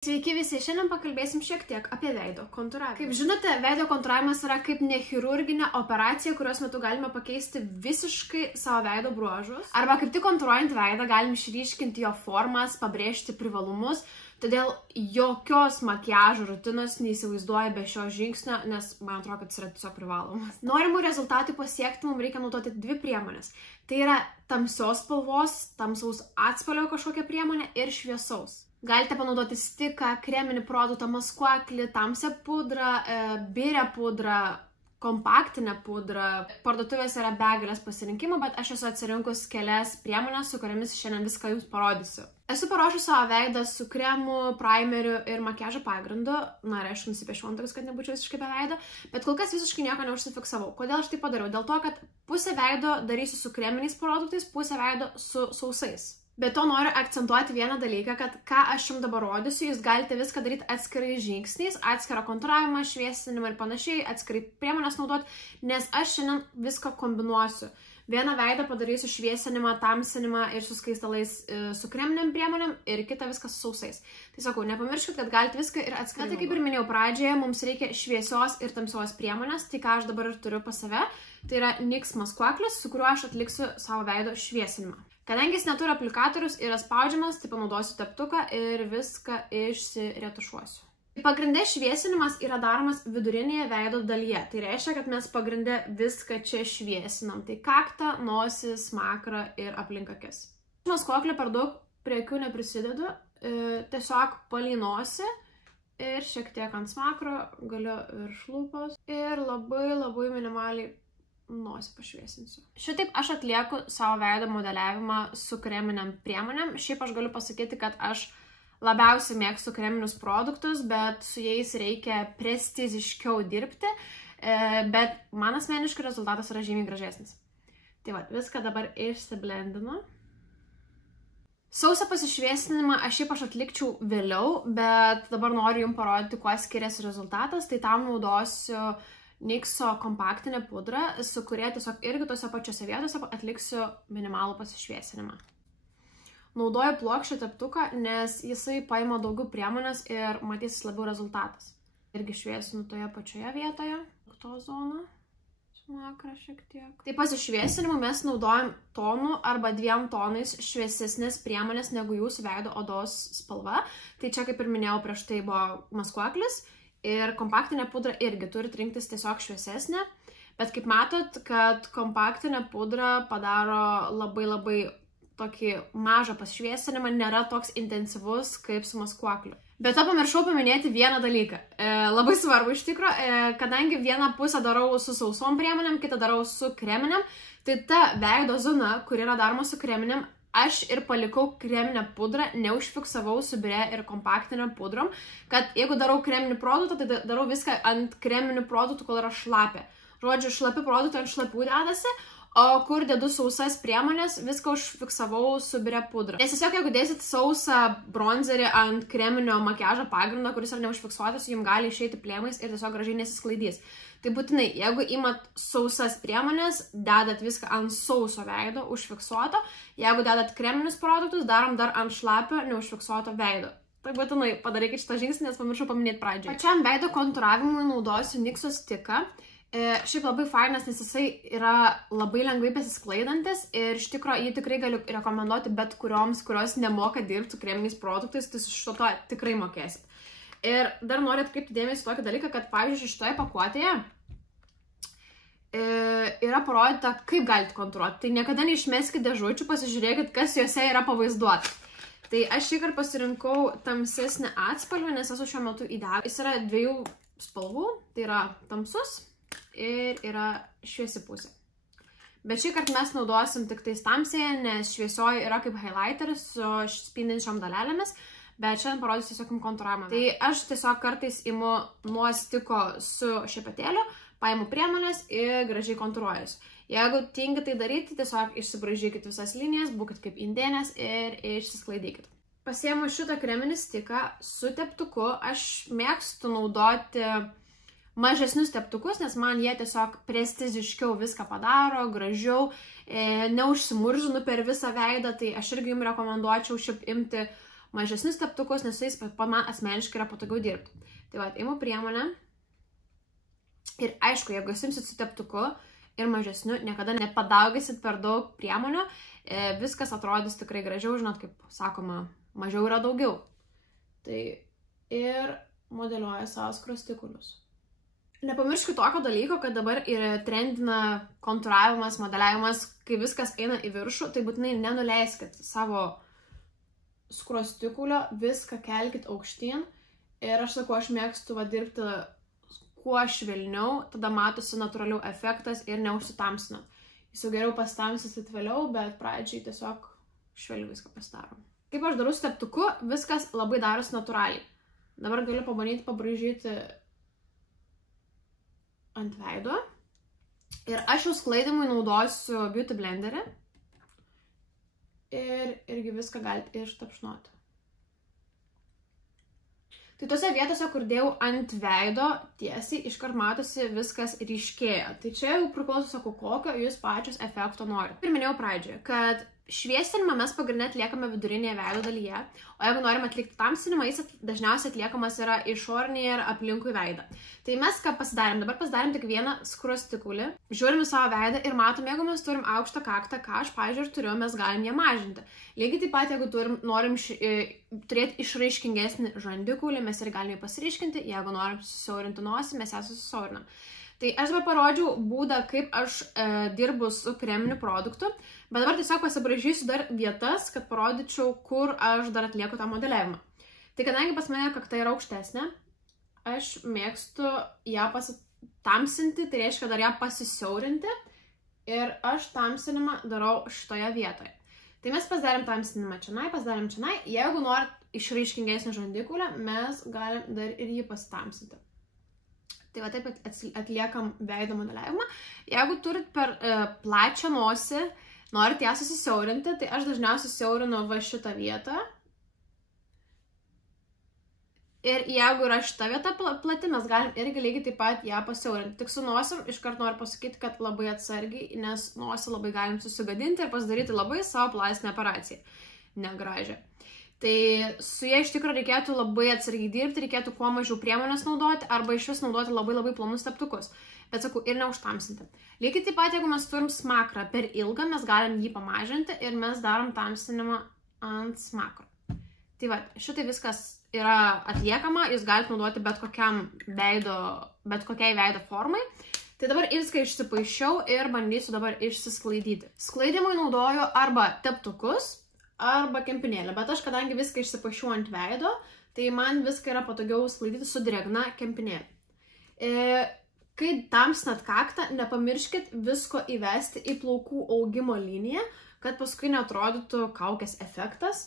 Sveiki visi, šiandien pakalbėsim šiek tiek apie veido kontūravimą. Kaip žinote, veido kontūravimas yra kaip nechirurginė operacija, kurios metu galime pakeisti visiškai savo veido bruožus. Arba kaip tik kontūruojant veidą galim išryškinti jo formas, pabrėžti privalumus. Todėl jokios makiažo rutinos neįsivaizduoja be šio žingsnio, nes man atrodo, kad jis yra tiesiog privalomas. Norimų rezultatų pasiekti mums reikia naudoti dvi priemonės. Tai yra tamsios spalvos, tamsaus atspalvio kažkokia priemonė ir šviesaus. Galite panaudoti stiką, kreminį produktą, maskuoklį, tamsią pudrą, birę pudrą, kompaktinę pudrą. Parduotuvėse yra begalės pasirinkimų, bet aš esu atsirinkus kelias priemonės, su kuriamis šiandien viską jums parodysiu. Esu paruošus savo veidą su kremu, primeriu ir makiažo pagrindu. Na, ir aš nusipiešiau antakius, kad nebūčiau visiškai be veido, bet kol kas visiškai nieko neužsifiksavau. Kodėl aš tai padariau? Dėl to, kad pusę veido darysiu su kreminiais produktais, pusę veido su sausais. Bet to noriu akcentuoti vieną dalyką, kad ką aš jums dabar rodysiu, jūs galite viską daryti atskirai žingsniais, atskirą kontūravimą, šviesinimą ir panašiai, atskirai priemonės naudoti, nes aš šiandien viską kombinuosiu. Vieną veidą padarysiu šviesinimą, tamsinimą ir su skaistalais su kreminiam priemonėm ir kitą viską su sausais. Tai sakau, nepamirškit, kad galite viską ir atskirai. Tai kaip ir minėjau pradžioje, mums reikia šviesios ir tamsios priemonės, tai ką aš dabar ir turiu pas save, tai yra NYX maskuoklis, su kuriuo aš atliksiu savo veido šviesinimą. Kadangi jis neturi aplikatorius, yra spaudžiamas, tai panaudosiu teptuką ir viską išsiretušuosiu. Pagrinde šviesinimas yra daromas vidurinėje veido dalyje. Tai reiškia, kad mes pagrinde viską čia šviesinam. Tai kaktą, nosis, smakrą ir aplink akis. Maskuoklį per daug prie akių neprisidedu, tiesiog palei nosį ir šiek tiek ant smakro, galiu virš lūpos ir labai minimaliai nosį pašviesinsiu. Šitaip aš atlieku savo veido modeliavimą su kreminiam priemonėm. Šiaip aš galiu pasakyti, kad aš labiausiai mėgstu kreminius produktus, bet su jais reikia prestižiškiau dirbti, bet man asmeniškai rezultatas yra žymiai gražesnis. Tai va, viską dabar išsiblendinu. Sausą pasišviesinimą aš atlikčiau vėliau, bet dabar noriu jums parodyti, kuo skiriasi rezultatas, tai tam naudosiu NYXo kompaktinę pudrą, su kuria tiesiog irgi tose pačiose vietose atliksiu minimalų pasišviesinimą. Naudoju plokščią teptuką, nes jisai paima daugiau priemonės ir matysis labiau rezultatas. Irgi šviesinu toje pačioje vietoje, to zoną, smakrą šiek tiek. Tai pasišviesinimu mes naudojam tonų arba 2 tonais šviesesnės priemonės negu jūsų veido odos spalva. Tai čia, kaip ir minėjau, prieš tai buvo maskuoklis. Ir kompaktinė pudra irgi turi rinktis tiesiog šviesesnė, bet kaip matot, kad kompaktinė pudra padaro labai tokį mažą pasišviesinimą, nėra toks intensyvus kaip su maskuokliu. Bet to pamiršau paminėti vieną dalyką. Labai svarbu iš tikro, kadangi vieną pusę darau su sausom priemonėm, kitą darau su kreminiam, tai ta veido zona, kur yra daroma su kreminiam, aš ir palikau kreminę pudrą, neužfiksavau su bire ir kompaktinėm pudrom, kad jeigu darau kreminį produktą, tai darau viską ant kreminių produktų, kol yra šlapia. Žodžiu, šlapi produktai ant šlapių dedasi, o kur dedu sausas priemonės, viską užfiksavau su bire pudra. Nes tiesiog, jeigu dėsit sausą bronzerį ant kreminio makiažo pagrindo, kuris yra neužfiksuotas, jums gali išeiti plėmais ir tiesiog gražiai nesisklaidys. Tai būtinai, jeigu imat sausas priemonės, dedat viską ant sauso veido, užfiksuoto. Jeigu dedat kreminius produktus, darom dar ant šlapio, neužfiksuoto veido. Tai būtinai padarykit šitą žingsnį, nes pamiršau paminėti pradžioje. Pačiam veido kontūravimui naudosiu NYXo stiką. Šiaip labai fainas, nes jisai yra labai lengvai besisklaidantis ir iš tikro jį tikrai galiu rekomenduoti bet kurioms, kurios nemoka dirbti su kreminiais produktais, tai su šito tikrai mokėsit. Ir dar noriu atkreipti dėmesį tokį dalyką, kad pavyzdžiui šitoje pakuotėje yra parodyta, kaip galite kontūruoti. Tai niekada neišmeskite dėžučių, pasižiūrėkit, kas juose yra pavaizduota. Tai aš šįkart pasirinkau tamsesnį atspalvį, nes esu šiuo metu įdavęs. Jis yra 2 spalvų, tai yra tamsus ir yra šviesi pusė. Bet šįkart mes naudosim tik tais tamsėje, nes šviesioji yra kaip highlighteris su spindinčiom dalelėmis. Bet šiandien parodysiu tiesiog jums kontūravimą. Tai aš tiesiog kartais imu nuo stiko su šepetėliu, paimu priemonės ir gražiai kontūruojuosi. Jeigu tingi tai daryti, tiesiog išsibraižykit visas linijas, būkit kaip indėnės ir išsisklaidykit. Pasiėmu šitą kreminį stiką su teptuku. Aš mėgstu naudoti mažesnius teptukus, nes man jie tiesiog prestižiškiau viską padaro, gražiau, neužsimuržinu per visą veidą. Tai aš irgi jums rekomenduočiau šiaip imti mažesnius teptukus, nes su jais man asmeniškai yra patogiau dirbti. Tai va, imu priemonę ir aišku, jeigu simsit su teptuku ir mažesniu, niekada nepadaugysit per daug priemonių, viskas atrodys tikrai gražiau, žinot, kaip sakoma, mažiau yra daugiau. Tai ir modeliuoja savo skruostikulius. Nepamirškit tokio dalyko, kad dabar yra trendina kontūravimas, modeliavimas, kai viskas eina į viršų, tai būtinai nenuleiskit savo skruostikulio, viską kelkit aukštyn. Ir aš sakau, aš mėgstu dirbti kuo švelniau, tada matosi natūraliau efektas ir neužsitamsinat. Jūs jau geriau pasitamsisit vėliau, bet pradžiai tiesiog švelniai viską pasidarom. Kaip aš darau su teptuku, viskas labai darosi natūraliai. Dabar galiu pabandyti pabraižyti ant veido. Ir aš jau sklaidimui naudosiu Beauty Blenderį. Ir irgi viską galite ištapšnoti. Tai tose vietose, kur dėjau ant veido tiesiai, iškart matosi viskas ryškėja. Tai čia jau priklauso, sakau, kokio jūs pačios efekto norite. Ir minėjau pradžioje, kad šviesinimą mes pagrindinę atliekame vidurinėje veido dalyje, o jeigu norim atlikti tamsinimą, jis dažniausiai atliekamas yra išorinėje ir aplinkui veidą. Tai mes ką pasidarėm? Dabar pasidarėm tik vieną skruostikulį, žiūrim į savo veidą ir matom, jeigu mes turim aukštą kaktą, ką aš, pavyzdžiui, turiu, mes galim ją mažinti. Lygiai taip pat, jeigu norim turėti išraiškingesnį žandikulį, mes ir galime pasiriškinti, jeigu norim susiaurinti nosį, mes ją susiaurinam. Tai aš dabar parodžiau būdą, kaip aš dirbu su kreminiu produktu, bet dabar tiesiog pasibraižysiu dar vietas, kad parodyčiau, kur aš dar atlieku tą modeliavimą. Tai kadangi pas mane kakta yra aukštesnė, aš mėgstu ją pasitamsinti, tai reiškia dar ją pasisiaurinti ir aš tamsinimą darau šitoje vietoje. Tai mes pasidarėm tamsinimą čionai, pasidarėm čionai, jeigu norit išraiškingesnį žandikulį, mes galim dar ir jį pasitamsinti. Tai va taip atliekam veido modeliavimą. Jeigu turit per plačią nosį, norit ją susisiaurinti, tai aš dažniausiai siaurinu va šitą vietą. Ir jeigu yra šita vieta plati, mes galim irgi lygiai taip pat ją pasiaurinti. Tik su nosim iškart noriu pasakyti, kad labai atsargiai, nes nosį labai galim susigadinti ir pasidaryti labai savo plastinę operaciją. Negražią. Tai su jie iš tikrųjų reikėtų labai atsargiai dirbti, reikėtų kuo mažiau priemonės naudoti arba iš vis naudoti labai plonus teptukus. Bet sakau, ir neužtamsinti. Lygiai taip pat, jeigu mes turim smakrą per ilgą, mes galim jį pamažinti ir mes darom tamsinimą ant smakro. Tai va, šitai viskas yra atliekama, jūs galite naudoti bet kokiai veido formai. Tai dabar viską išsipaišiau ir bandysiu dabar išsisklaidyti. Sklaidimui naudoju arba teptukus, arba kempinėlę, bet aš kadangi viską išsipaišiau ant veido, tai man viską yra patogiau sklaidyti su drėgna kempinėlė. Kai tamsinat kaktą, nepamirškit visko įvesti į plaukų augimo liniją, kad paskui neatrodytų kaukės efektas,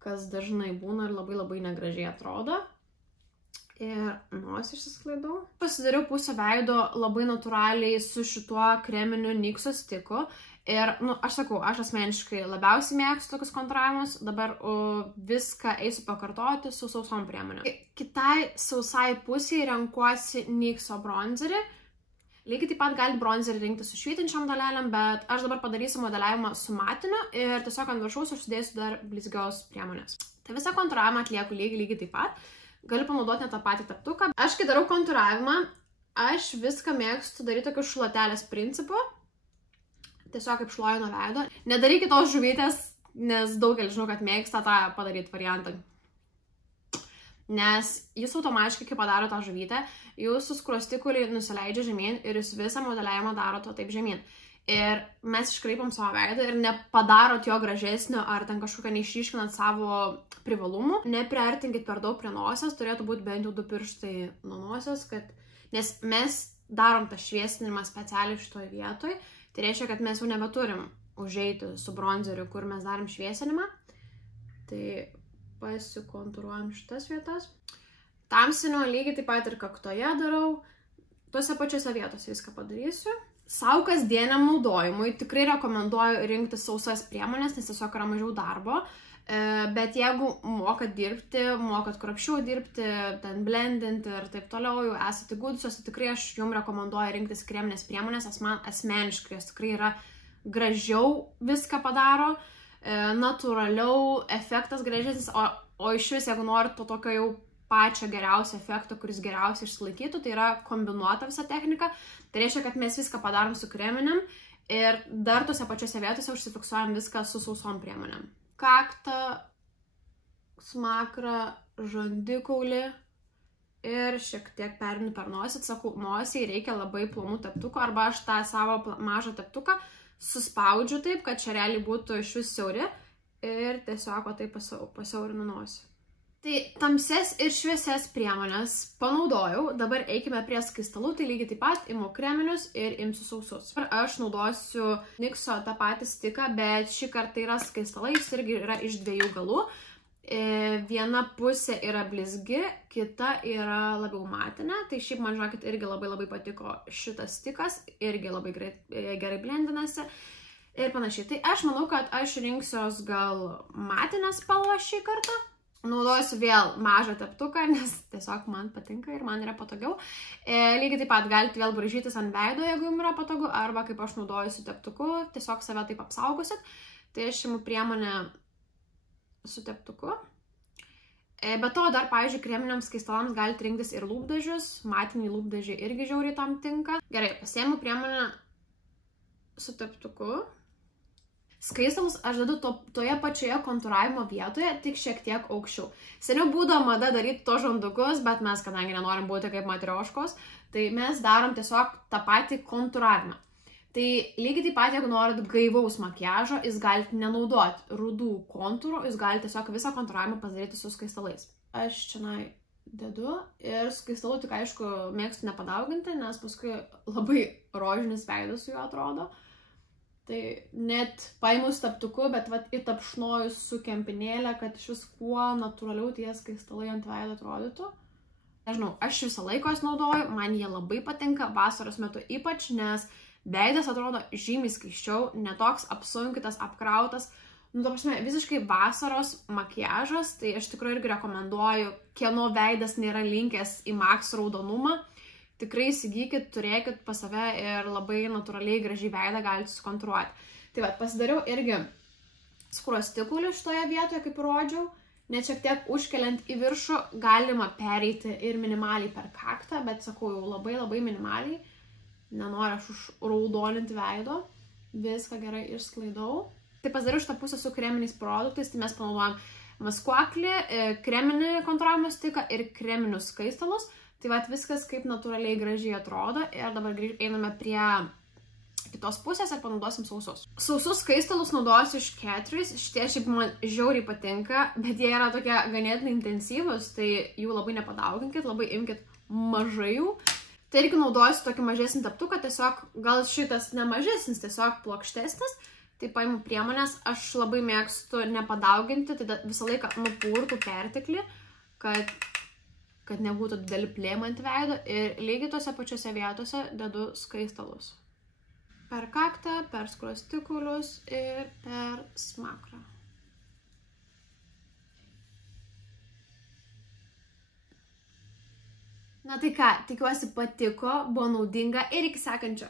kas dažnai būna ir labai negražiai atrodo. Ir nosį išsisklaidau. Pasidariau pusę veido labai natūraliai su šituo kreminiu NYXo stiku. Ir, aš sakau, aš asmeniškai labiausiai mėgstu tokius kontūravimus, dabar viską eisiu pakartoti su sausom priemonėm. Kitai sausai pusiai renkuosi NYXo bronzerį. Lygiai taip pat galite bronzerį rinkti su švytinčiom dalelėm, bet aš dabar padarysiu modeliavimą su matiniu ir tiesiog ant viršaus užsidėsiu dar blizgios priemonės. Tai visą kontūravimą atlieku lygiai taip pat. Galiu panaudoti net tą patį teptuką. Aš kai darau kontūravimą, aš viską mėgstu daryti tokiu šluotelės principu. Tiesiog kaip šluoju nuo veido. Nedarykit tos žuvytės, nes daugelis žinau, kad mėgsta tą padaryti variantą. Nes jūs automatiškai, kai padaro tą žuvytę, jūsų skruostikuliai nusileidžia žemyn ir jūs visą modeliavimą daro to taip žemyn. Ir mes iškraipom savo veidą ir nepadarot jo gražesnio ar ten kažkokią neišryškinant savo privalumų. Nepriartinkit per daug prie nosies, turėtų būti bent jau 2 pirštai nuo nosies, nes mes darom tą šviesinimą specialiai šitoje vietoje. Tai reiškia, kad mes jau nebeturim užeiti su bronzeriu, kur mes darom šviesinimą. Tai pasikontūruojam šitas vietas. Tamsinimo lygiai taip pat ir kaktoje darau. Tuose pačiose vietose viską padarysiu. Sau kasdieniam naudojimui tikrai rekomenduoju rinkti sausas priemonės, nes tiesiog yra mažiau darbo. Bet jeigu mokat dirbti, mokat kruopščiau dirbti, ten blendinti ir taip toliau, jau esate įgudusios, tai tikrai aš jums rekomenduoju rinktis kreminės priemonės, nes man asmeniškai jos tikrai yra gražiau viską padaro, natūraliau, efektas gražesnis, o o iš vis, jeigu norit to tokio jau pačią geriausią efektą, kuris geriausiai išsilaikytų, tai yra kombinuota visa technika. Tai reiškia, kad mes viską padarom su kreminėm ir dar tose pačiose vietose užsifiksuojam viską su sausom priemonėm. Kaktą, smakrą, žandikaulį ir šiek tiek perinu per nosį. Sakau, nosiai reikia labai plonų teptukų, arba aš tą savo mažą teptuką suspaudžiu taip, kad šereliai būtų iš vis siauri ir tiesiog taip pasiaurinu nosį. Tai tamses ir šviesias priemonės panaudojau, dabar eikime prie skaistalų, tai lygiai taip pat imu kreminius ir imsiu sausus. Aš naudosiu NYXo tą patį stiką, bet šį kartą yra skaistalai, jis irgi yra iš dviejų galų. Viena pusė yra blizgi, kita yra labiau matinė, tai šiaip man žinokit irgi labai patiko šitas stikas, irgi labai gerai blendinasi ir panašiai. Tai aš manau, kad aš rinksiuos gal matinę spalvą šį kartą. Naudosiu vėl mažą teptuką, nes tiesiog man patinka ir man yra patogiau. Lygiai taip pat galite vėl braižytis ant veido, jeigu jums yra patogu, arba kaip aš naudoju su teptuku, tiesiog save taip apsaugosit. Tai aš imu priemonę su teptuku. Be to, dar, pavyzdžiui, kreminiams skaistalams galite rinktis ir lūpdažius, matiniai lūpdažiai irgi žiauriai tam tinka. Gerai, pasiėmu priemonę su teptuku. Skaistalus aš dedu toje pačioje kontūravimo vietoje, tik šiek tiek aukščiau. Seniau būdavo mada daryti to žandukus, bet mes, kadangi nenorim būti kaip matrioškos, tai mes darom tiesiog tą patį kontūravimą. Tai lygiai taip pat, jeigu norit gaivaus makiažo, jūs galite nenaudoti rudų kontūrų, jūs galite tiesiog visą kontūravimą padaryti su skaistalais. Aš čia dedu ir skaistalu tik aišku mėgstu nepadauginti, nes paskui labai rožinis veidas su juo atrodo. Tai net paimus teptuku, bet įtapšnojus su kempinėlė, kad iš vis kuo natūraliau tie skaistalai ant veido atrodytų. Nežinau, aš visą laiką jas naudoju, man jie labai patinka, vasaros metu ypač, nes veidas atrodo žymiai skaisčiau, netoks apsunkytas, apkrautas. Nu, ta prasme, visiškai vasaros makiažas, tai aš tikrai irgi rekomenduoju, kieno veidas nėra linkęs į max raudonumą. Tikrai įsigykit, turėkit pas save ir labai natūraliai gražiai veidą galite sukontūruoti. Tai va, pasidariau irgi skruostikaulį šitoje vietoje, kaip rodžiau, net šiek tiek užkeliant į viršų, galima pereiti ir minimaliai per kaktą, bet sakau jau labai minimaliai, nenoriu aš užraudoninti veido, viską gerai išsklaidau. Tai pasidariau šitą pusę su kreminiais produktais, tai mes panaudojam maskuoklį, kreminį kontūravimo stiką ir kreminius skaistalus. Tai va, viskas kaip natūraliai gražiai atrodo ir dabar einame prie kitos pusės ir panaudosim sausus. Sausus skaistalus naudosiu iš Catrice, šitie šiaip man žiauriai patinka, bet jie yra tokie ganėtinai intensyvus, tai jų labai nepadauginkit, labai imkit mažai jų. Tai irgi naudosiu tokį mažesnį teptuką, tiesiog gal šitas nemažesnis, tiesiog plokštesnis. Tai paimu priemonės, aš labai mėgstu nepadauginti, tai visą laiką nupurtų perteklį, kad nebūtų dideli plėmai ant veido ir lygiai tose pačiose vietose dedu skaistalus. Per kaktą, per skruostikulius ir per smakrą. Na tai ką, tikiuosi patiko, buvo naudinga ir iki sekančio.